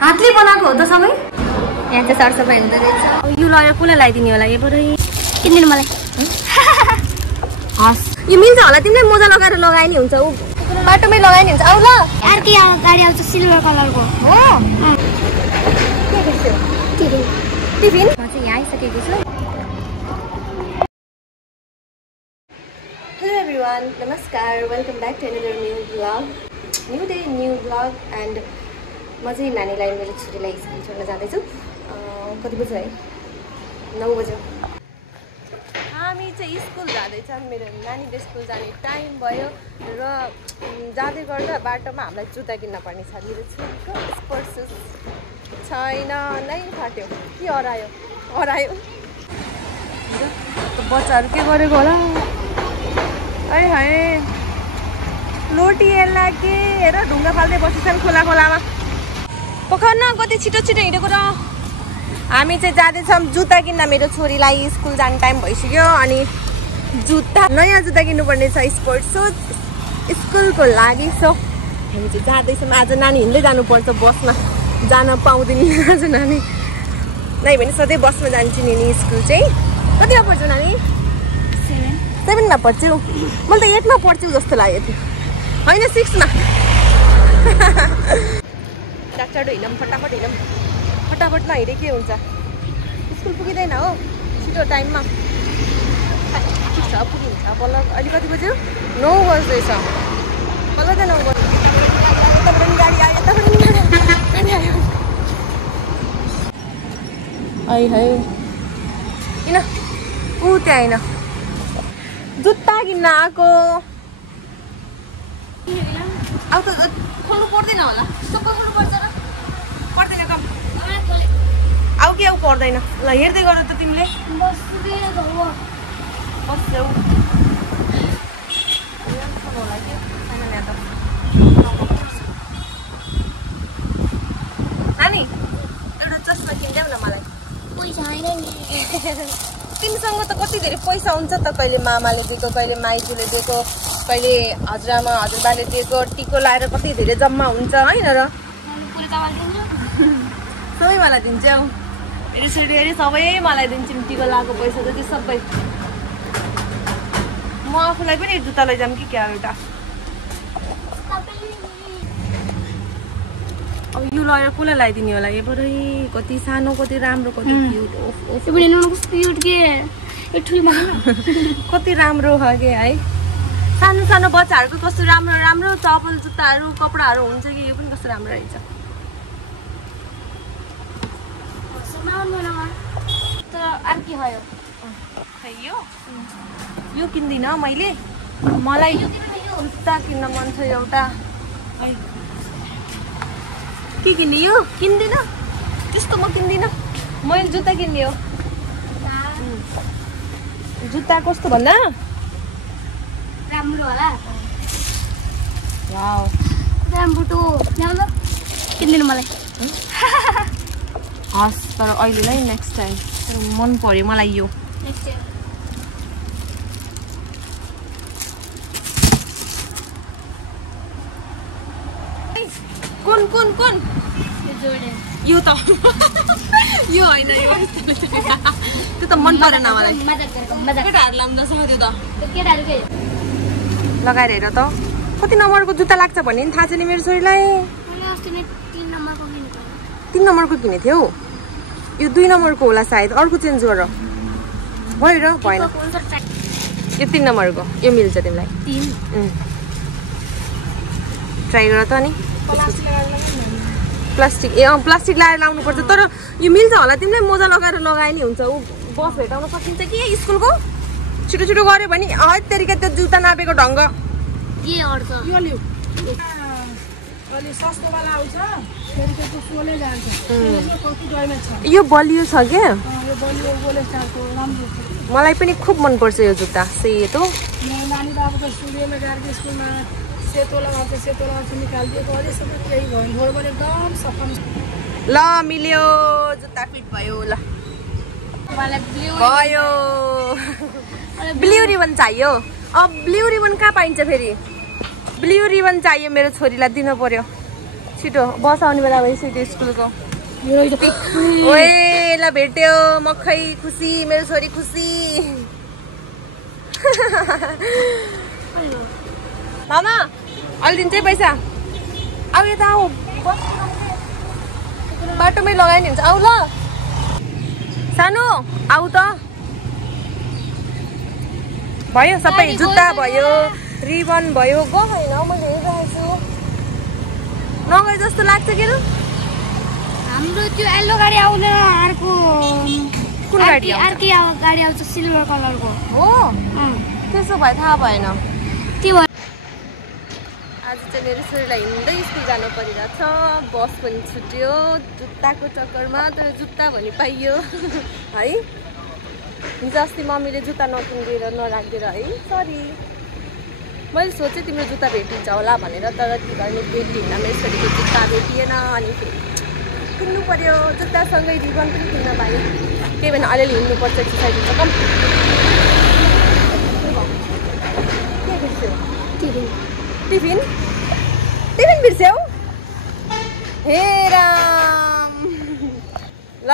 हातले बनाएको हो त सबै यहाँ चाहिँ सरसफाइ हुँदो रहेछ यो लगाएर कसलाई लगाइदिने होला यो बरु किन्दिनु मलाई हस् यो मिल्छ होला तिमीले मोजा लगाएर लगाए नि हुन्छ उ बाटोमै लगाए नि हुन्छ आउ ल अर्कै गाडी आउँछ सिल्भर कलरको हो टिफिन म चाहिँ यहाँ आइसकेको छु हेलो एभ्रिवान नमस्कार welcome back to another new day new blog and म चाहिँ नानीलाई मेरो छोरीलाई स्कुल छोड्न जाँदैछु कति बज्यो है 9 बज्यो हामी चाहिँ स्कुल जाँदैछ मेरो नानीले स्कुल जाने टाइम भयो र जाँदै गर्दा बाटोमा हामीलाई जुत्ता किन्न पर्ने छ मेरो छोरीको स्पोर्ट्स सुज छैन नै फाट्यो के हरायो बच्चाहरू के गरेको होला है लोटी हेर्ला के हेर ढुङ्गा फाल्दै बसिन्छन् खोलामा पखर्न कति छिटो हिँडेको र हामी चाहिँ जाँदैछौँ जुत्ता किन्न मेरो छोरीलाई स्कुल जाने टाइम भइसक्यो अनि जुत्ता नयाँ जुत्ता किन्नुपर्ने छ स्पोर्ट्स सुज स्कुलको लागि सो हामी चाहिँ जाँदैछौँ आज नानी हिँड्दै जानुपर्छ बसमा जान पाउँदैन आज नानी नै भने सधैँ बसमा जान्छु नि स्कुल चाहिँ कतिमा पढ्छौ नानी 7मा पढ्छु मैले त 8मा पढ्छु जस्तो लागेको थियो होइन 6मा डाक्टर हिँडौँ फटाफट नहिँडे के हुन्छ स्कुल पुगिँदैन हो छिटो टाइममा ठिक छ पुगिन्छ बल्ल अहिले कति बज्यो 9 बज्दैछ बल्ल त 9 बज्यो यताबाट पनि गाडी आयो है किन ऊ त्यहाँ होइन जुत्ता किन्न आएको अब त खोल्नु पर्दैन होला सबै खोल्नु पर्छ र पर्दैन कम आऊ के आऊ पर्दैन ल हेर्दै गर त तिमीले बस्छौ नानी एउटा चस्मा किनिदेऊ न मलाई पैसा छैन नि तिमीसँग त कति धेरै पैसा हुन्छ त कहिले मामाले दिएको कहिले माइजूले दिएको कहिले हजुरआमा हजुरबाले दिएको टिको लाएर कति धेरै जम्मा हुन्छ होइन र सबै मलाई दिन्छौ मेरो छोरीले सबै मलाई दिन्छौँ टिको लगाएको पैसा जति सबै म आफूलाई पनि जुत्ता लैजाऊँ कि क्या एउटा अब यो लगाएर कसलाई लगाइदिने होला यो बरु कति सानो कति राम्रो कति क्युट कति राम्रो हो कि है सानो बच्चाहरूको कस्तो राम्रो चप्पल जुत्ताहरू कपडाहरू हुन्छ कि यो पनि कस्तो राम्रो रहेछ यो किन्दिनँ मैले मलाई जुत्ता किन्न मन छ एउटा है के किन्ने यो किन्दिनँ त्यस्तो म किन्दिनँ मैले जुत्ता किन्ने हो जुत्ता कस्तो भन्दा राम्रो होला वाउ राम्रो किन्दिनु मलाई हस् तर अहिले नै नेक्स्ट टाइम मन पर्यो मलाई यो कुन यो त यो होइन त्यो त मन परेन मलाई केटाहरू लाउन सक्यो त लगाएर हेर त कति नम्बरको जुत्ता लाग्छ भन्ने नि थाहा छैन मेरो छोरीलाई 3 नम्बरको किनेको थियौ यो 2 नम्बरको होला सायद अर्को चेन्ज गर भयो र भएन यो 3 नम्बरको यो मिल्छ तिमीलाई ट्राई गर त नि प्लास्टिक प्लास्टिक लगाएर लाउनुपर्छ तर यो मिल्छ होला तिमीलाई मोजा लगाएर लगाए नि हुन्छ ऊ बस भेटाउन सकिन्छ कि स्कुलको छिटो गऱ्यो भने है तरिका त्यो जुत्ता नापेको ढङ्ग यो बलियो छ क्या मलाई पनि खुब मनपर्छ यो जुत्ता सेतो ल मिल्यो जुत्ता फिट भयो ल भयो ब्लू रिबन चाहियो अब ब्लू रिबन कहाँ पाइन्छ फेरि ब्लू रिबन चाहियो मेरो छोरीलाई दिन पर्यो छिटो बस आउने बेला भइसक्यो स्कुलको ओए ल भेट्यो मखै खुसी मेरो छोरी खुसी मामा अलि दिन्छ है पैसा आऊ यता आऊ बाटोमै लगायो नि हुन्छ आऊ ल सानो आऊ त भयो सबै जुत्ता भयो रिबन भयो गएन मैले हेरिरहेको छु नगए जस्तो लाग्छ के हाम्रो त्यो येलो गाडी आउँदैन अर्को कुन गाडी अर्कै गाडी आउँछ सिल्भर कलरको हो त्यसो भए थाहा भएन के भयो आज चाहिँ मेरो छोरीलाई हिँड्दै स्कुल जानु परिरहेछ बस पनि छुट्यो जुत्ताको चक्करमा तर जुत्ता पनि पाइयो है हिजो अस्ति मम्मीले जुत्ता नकिनिदिएर नराखिदिएर है सरी मैले सोचेँ तिम्रो जुत्ता भेटिन्छ होला भनेर तर के गर्ने भेटिएन मेरो छोरीको जुत्ता भेटिएन अनि फेरि किन्नु पर्यो जुत्तासँगै रिबन पनि किन्न पाएँ त्यही भएर अलिअलि हिँड्नुपर्छ एक्सर्साइज हुन्छ कम के बिर्स्यौ टिफिन टिफिन बिर्स्यौ हे राम ल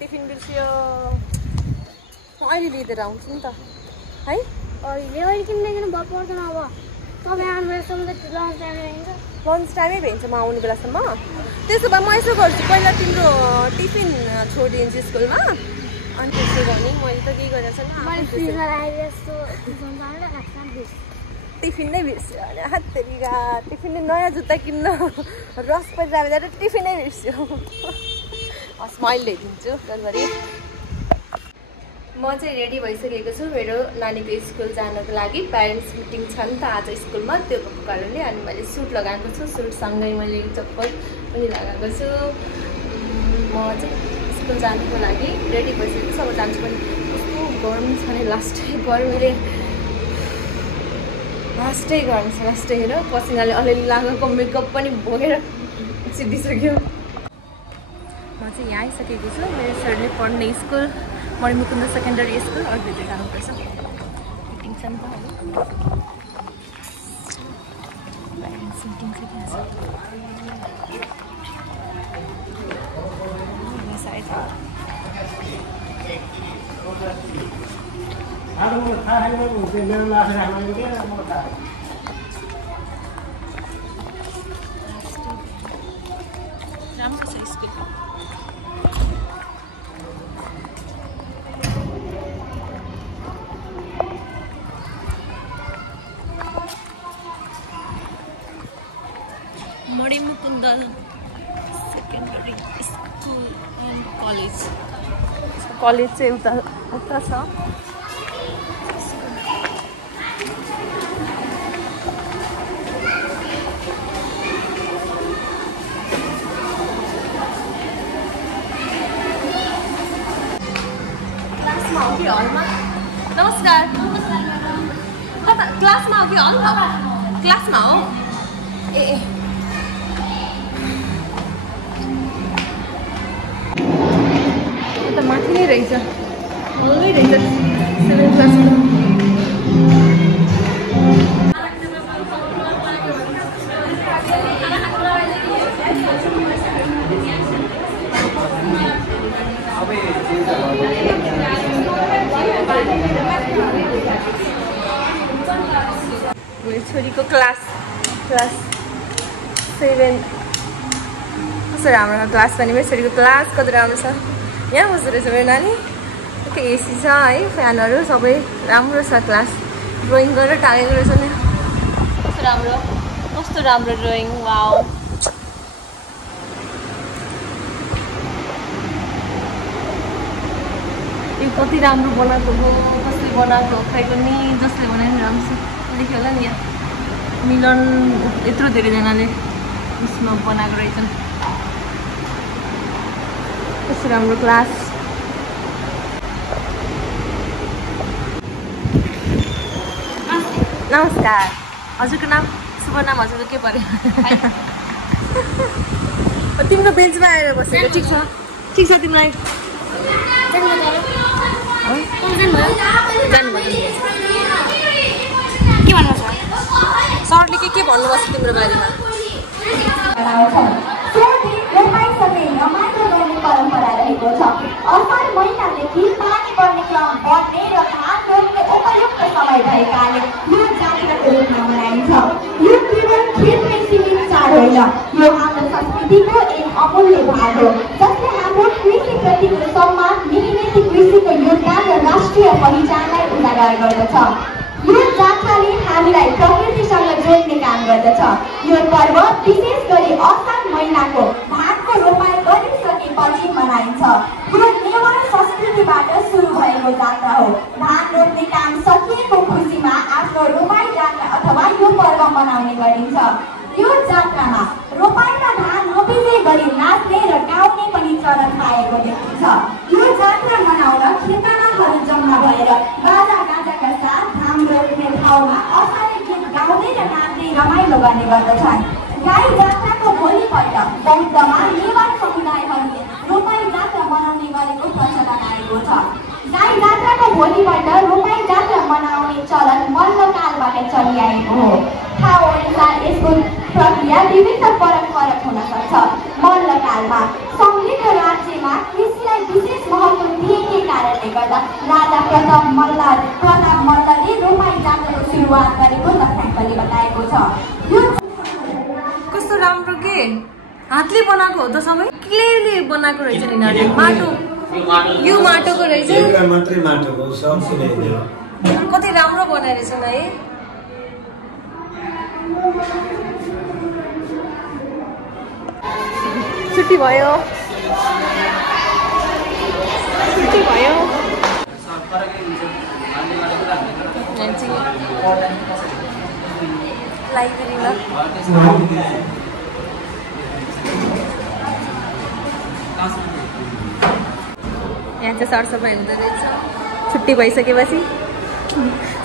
टिफिन बिर्स्यो अहिले लिएर आउँछु नि त है अहिले किन्दैन भयो पर्दैन अब तपाईँ आउनु बेलासम्म त लन्च टाइममा हिँड्छ लन्च टाइमै भेट्छ म आउने बेलासम्म त्यसो भए म यसो गर्छु पहिला तिम्रो टिफिन छोडिदिन्छु स्कुलमा अनि त्यसो गर्ने मैले त केही गरेको छैन टिफिन नै बिर्स्यो अनि हात्तेरिका टिफिन नयाँ जुत्ता किन्न रस परिरहेको टिफिन नै बिर्स्यो हस् म अहिले ल्याइदिन्छु डन्बरी म चाहिँ रेडी भइसकेको छु मेरो नानीको स्कुल जानको लागि प्यारेन्ट्स मिटिङ छ नि त आज स्कुलमा त्यो भएको कारणले अनि मैले सुट लगाएको छु सुटसँगै मैले चप्पल पनि लगाएको छु म चाहिँ स्कुल जानुको लागि रेडी भइसकेको छु अब जान्छु पनि कस्तो गरम छ नि लास्टै गर्मीले लास्टै गरम छ लास्टै हेर पसिनाले अलिअलि लगाएको मेकअप पनि भोगेर सिद्धिसक्यो म चाहिँ यहाँ आइसकेको छु मेरो छोरीले पढ्ने स्कुल मणिमुकुन्द सेकेन्डरी स्कुल अघिभित्र जानुपर्छ मिटिङ छ नि त प्यारेन्ट्स मिटिङ छ राम्रो छ school Manimukunda secondary school and college college चाहिँ उता छ क्लासमा हो कि हलमा नमस्कार कता क्लासमा हो कि हलमा क्लासमा हो ए त माथि नै रहेछ हलमै रहेछ 7 क्लासको मेरो छोरीको क्लास 7 कस्तो राम्रो क्लास पनि मेरो छोरीको क्लास कति राम्रो छ यहाँ बस्दो रहेछ मेरो नानी त्यो एसी छ है फ्यानहरू सबै राम्रो छ क्लास ड्रइङ गरेर टालेको रहेछ नि कस्तो राम्रो ड्रइङ वाउ यो कति राम्रो बनाएको हो कसले बनाएको हो खै पनि जसले बनायो नि राम्रो लेख्यो होला नि यहाँ मिलन यत्रो धेरैजनाले उसमा बनाएको रहेछन् कस्तो राम्रो क्लास नमस्कार हजुरको नाम शुभ नाम हजुरको के पर्यो तिम्रो बेन्चमा आएर बसेको ठिक छ तिमीलाई के भन्नु छ सरले के भन्नुभएको छ तिम्रो बारेमा? परम्परा रहेको छ। असार महिनादेखि पानी पर्ने क्रम बढ्ने र धान रोप्ने उपयुक्त समय भएकाले यो जात्राको रूपमा मनाइन्छ। यो केवल खेलमै सीमित चाड होइन, यो हाम्रो संस्कृतिको एक अमूल्य भाग हो जसले हाम्रो कृषिप्रतिको सम्मान, मेहनती कृषिको योगदान र राष्ट्रिय पहिचानलाई उजागर गर्दछ। यो जात्राले हामीलाई प्रकृतिसँग जोड्ने काम गर्दछ। यो पर्व विशेष गरी असार महिनाको धानको रोपाइ गरिसकेपछि मनाइन्छ। यो नेवार संस्कृतिबाट सुरु भएको जात्रा हो। धान रोप्ने काम सकिएको खुसीमा आफ्नो रोपाइ जात्रा अथवा यो पर्व मनाउने गरिन्छ। यो जात्रामा रोपाइमा धान रोपिँदै गरी नाच्ने र गाउने पनि चलन पाएको देखिन्छ। यो जात्रा मनाउन खेतालाहरू जम्मा भएर बाजा गाजाका साथ धान रोप्ने ठाउँमा असारे गीत गाउँदै र नाच्दै रमाइलो गर्ने गर्दछन्। गाई जात्राको भोलिपल्ट बौद्धमा नेवार समुदायहरूले रोपाइ जात्रा मनाउने गरेको प्रचलन आएको छ। गाई जात्राको भोलिपल्ट रोपाइ जात्रा मनाउने चलन मल्लकालबाट चलिआएको हो। ठाउँ अनुसार यसको प्रक्रिया विभिन्न फरक हुन सक्छ। मल्लकालमा समृद्ध राज्यमा कृषिलाई विशेष महत्त्व दिएकै कारणले गर्दा राजा प्रताप मल्लले रोपाइ जात्राको सुरुवात गरेको तथ्याङ्कले बताएको छ। कस्तो राम्रो के हातले बनाएको हो त, सबै क्लेले बनाएको रहेछ नि नानी। माटो, यो माटोको रहेछ, मात्रै माटोको सब सिलाइदियो। कति राम्रो बनाएर रहेछ है। छुट्टी भयो, छुट्टी भयो। लाइब्रेरीमा यहाँ चाहिँ सरसफाइ हुँदो रहेछ। छुट्टी भइसकेपछि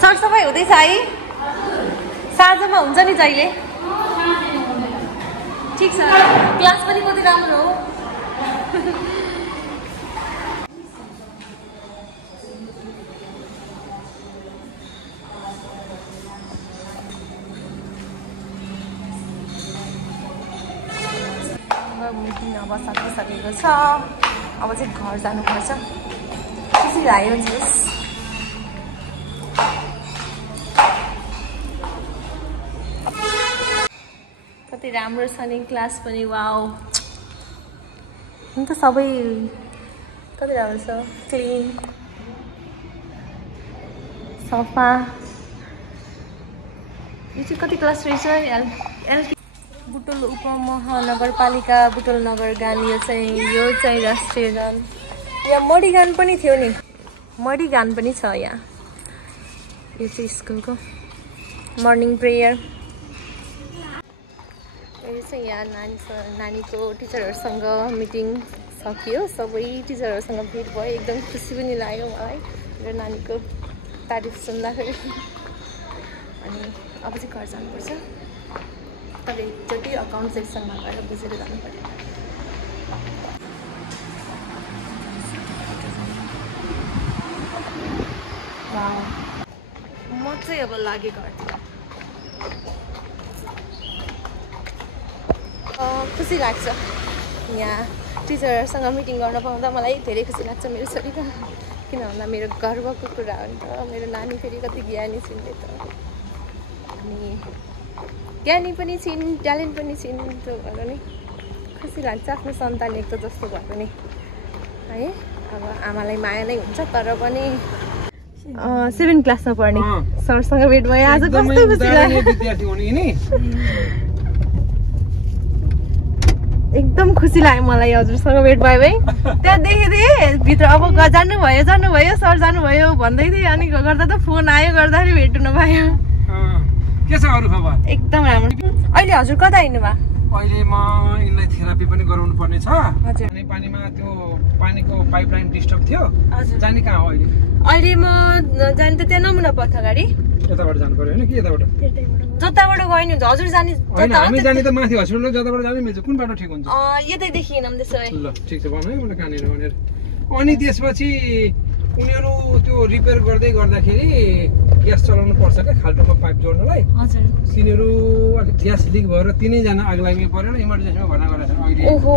सरसफाइ हुँदैछ है। साँझमा हुन्छ नि जहिले। ठिक छ, क्लास पनि कति राम्रो हो। मिटिङ अब सकिसकेको छ। अब चाहिँ घर जानुपर्छ। खुसी लाग्यो जस। कति राम्रो छ नि क्लास पनि। वाउ, त सबै कति राम्रो छ, क्लिन, सफा। यो चाहिँ कति क्लास रहेछ? बुटोल उपमहानगरपालिका बुटोल नगर गान। यो चाहिँ राष्ट्रिय गान। यहाँ मडी गान पनि थियो नि, मडी गान पनि छ यहाँ। यो चाहिँ स्कुलको मर्निङ प्रेयर। यो चाहिँ यहाँ नानीको टिचरहरूसँग मिटिङ सकियो। सबै टिचरहरूसँग भेट भयो। एकदम खुसी पनि लाग्यो मलाई मेरो नानीको तारिफ सुन्दाखेरि। अनि अब चाहिँ घर जानुपर्छ। तर एकचोटि अकाउन्ट सेक्सनमा गएर बुझेर जानु पर्यो। म चाहिँ अब लागेँ घरतिर। खुसी लाग्छ यहाँ टिचरहरूसँग मिटिङ गर्न पाउँदा। मलाई धेरै खुसी लाग्छ मेरो छोरीको। किन भन्दा मेरो गर्वको कुरा हो नि त। मेरो नानी फेरि कति ज्ञानी छिन् त। अनि ज्ञानी पनि छिन्, ट्यालेन्ट पनि छिन्। त्यो भएर नि खुसी लाग्छ आफ्नो सन्तान एक त जस्तो भयो पनि है। अब आमालाई माया नै हुन्छ। तर पनि 7 क्लासमा पढ्ने सरसँग भेट भयो आज। कस्तो खुसी लाग्यो। एकदम खुसी लाग्यो मलाई हजुरसँग भेट भयो है। त्यहाँ देखेँ थिएँ भित्र। अब जानुभयो सर जानुभयो भन्दै थिएँ। अनि गर्दा त फोन आयो, गर्दाखेरि भेट हुन पायो। के छ अरु खबर? एकदम राम्रो। अहिले हजुर कता हिँड्नु भयो? अहिले म यिनलाई थेरापी पनि गराउनु पर्ने छ। हजुर। अनि पानीमा त्यो पानीको पाइपलाइन डिस्टर्ब थियो। हजुर। जाने कहाँ हो अहिले? अहिले म जाने त त्यहाँ नमुना पथ गाडी। यताबाट जानु पर्यो हैन कि यताबाट? जताबाट गयो नि हुन्छ हजुर जाने। हैन हामी जाने त माथि हस्पिटल जताबाट जाने मिल्छ। कुन बाटो ठिक हुन्छ? यतैदेखि हिँडौँ त्यसो भए। ल ठीक छ भन्नु है मलाई कहाँनिर भनेर। अनि त्यसपछि उनीहरू त्यो रिपेयर गर्दै गर्दाखेरि ग्यास चलाउनु पर्छ क्या खाल्टोमा पाइप जोड्नलाई हजुर तिनीहरू अलिक ग्यास लिक भएर 3 जना आग लाग्ने परेर इमर्जेन्सीमा भर्ना गरेको छ अहिले ओहो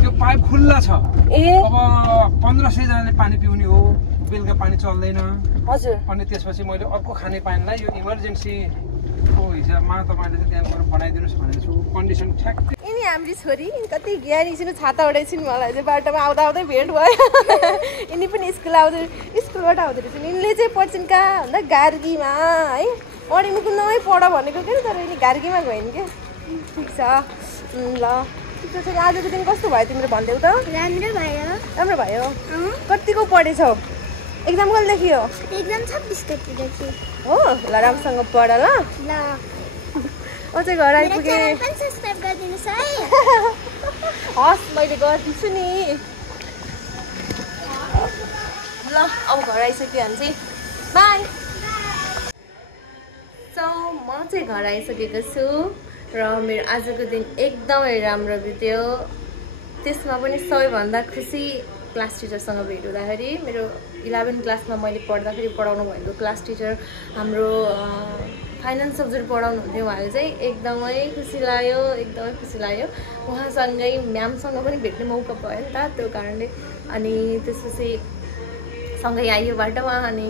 त्यो पाइप खुल्ला छ ए अब 1500 जनाले पानी पिउने हो बेलुका पानी चल्दैन हजुर अनि त्यसपछि मैले अर्को खाने पानीलाई यो इमर्जेन्सीको हिसाबमा तपाईँले चाहिँ त्यहाँ गएर बनाइदिनुहोस् भनेको छु कन्डिसन ठ्याक्कै यिनी हाम्रो छोरी कति ज्ञानी छिन् छाता उडाइछिन् मलाई चाहिँ बाटोमा आउँदा आउँदै भेट भयो यिनी पनि स्कुलबाट आउँदै रहेछन् यिनले चाहिँ पढ्छन् कहाँ भन्दा गार्गीमा है पढ्नु कुनै पढ भनेको क्या तर यिनी गार्गीमा गइन् क्या ठिक छ ल ठिक छ छोरी आजको दिन कस्तो भयो तिम्रो भनिदेऊ त राम्रो भयो कतिको पढेछौ एक्जाम कहिले देखियो एकदम 26 गतेदेखि हो ल राम्रोसँग पढ ल म चाहिँ घर आइपुगेँ पनि सब्स्क्राइब गरिदिनुस् है हस् मैले गरिदिन्छु नि ल अब घर आइसक्यो भने चाहिँ बाई सो म चाहिँ घर आइसकेको छु र मेरो आजको दिन एकदमै राम्रो बित्यो त्यसमा पनि सबैभन्दा खुसी क्लास टिचरसँग भेट हुँदाखेरि मेरो 11 क्लासमा मैले पढाउनु भएको क्लास टिचर हाम्रो फाइनेन्स सब्जेक्ट पढाउनु हुन्थ्यो उहाँले चाहिँ एकदमै खुसी लाग्यो उहाँसँगै म्यामसँग पनि भेट्ने मौका भयो नि त त्यो कारणले अनि त्यसपछि सँगै आयो बाटोमा अनि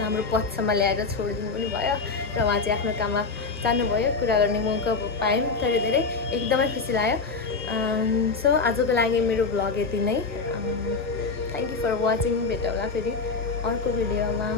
हाम्रो पथसम्म ल्याएर छोडिदिनु पनि भयो र उहाँ चाहिँ आफ्नो काममा जानुभयो कुरा गर्ने मौका पायौँ धेरै एकदमै खुसी लाग्यो सो आजको लागि मेरो भ्लग यति नै थ्याङ्क यू फर वाचिङ भेटौँला फेरि अर्को भिडियोमा